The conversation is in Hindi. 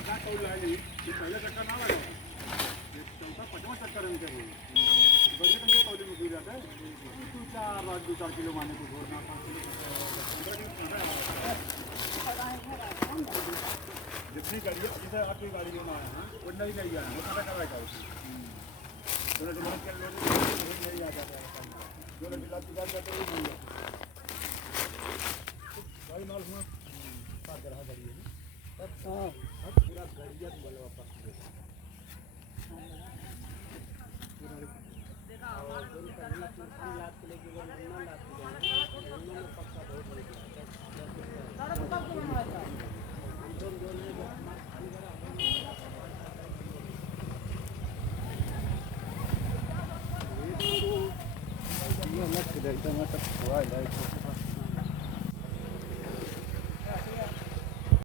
क्या टोल लाएगी ये पहला चक्कर ना लगा ये चौथा पांचवा चक्कर इनके लिए बड़ी टंकी टोली में गिर जाता है 2-4 किलो माने को छोड़ना 5 किलो जितनी गाड़ी है जैसे आपकी गाड़ी लेना है उतना ही नहीं आया वो पता कर रहा है दोनों डिमांड कर ले नहीं आ जाता है दोनों डिमांड की बात करते ही नहीं है भाई माल हुआ साथ रहा गाड़ी है हां पूरा गाड़िया वाला वापस देखा हमारे को करना हम लात के लेके वो ना लात के उन्होंने पक्का बहुत हो गया सारा पक्का को बनवाया था हम दोनों ने ये लग के एकदम मतलब हुआ है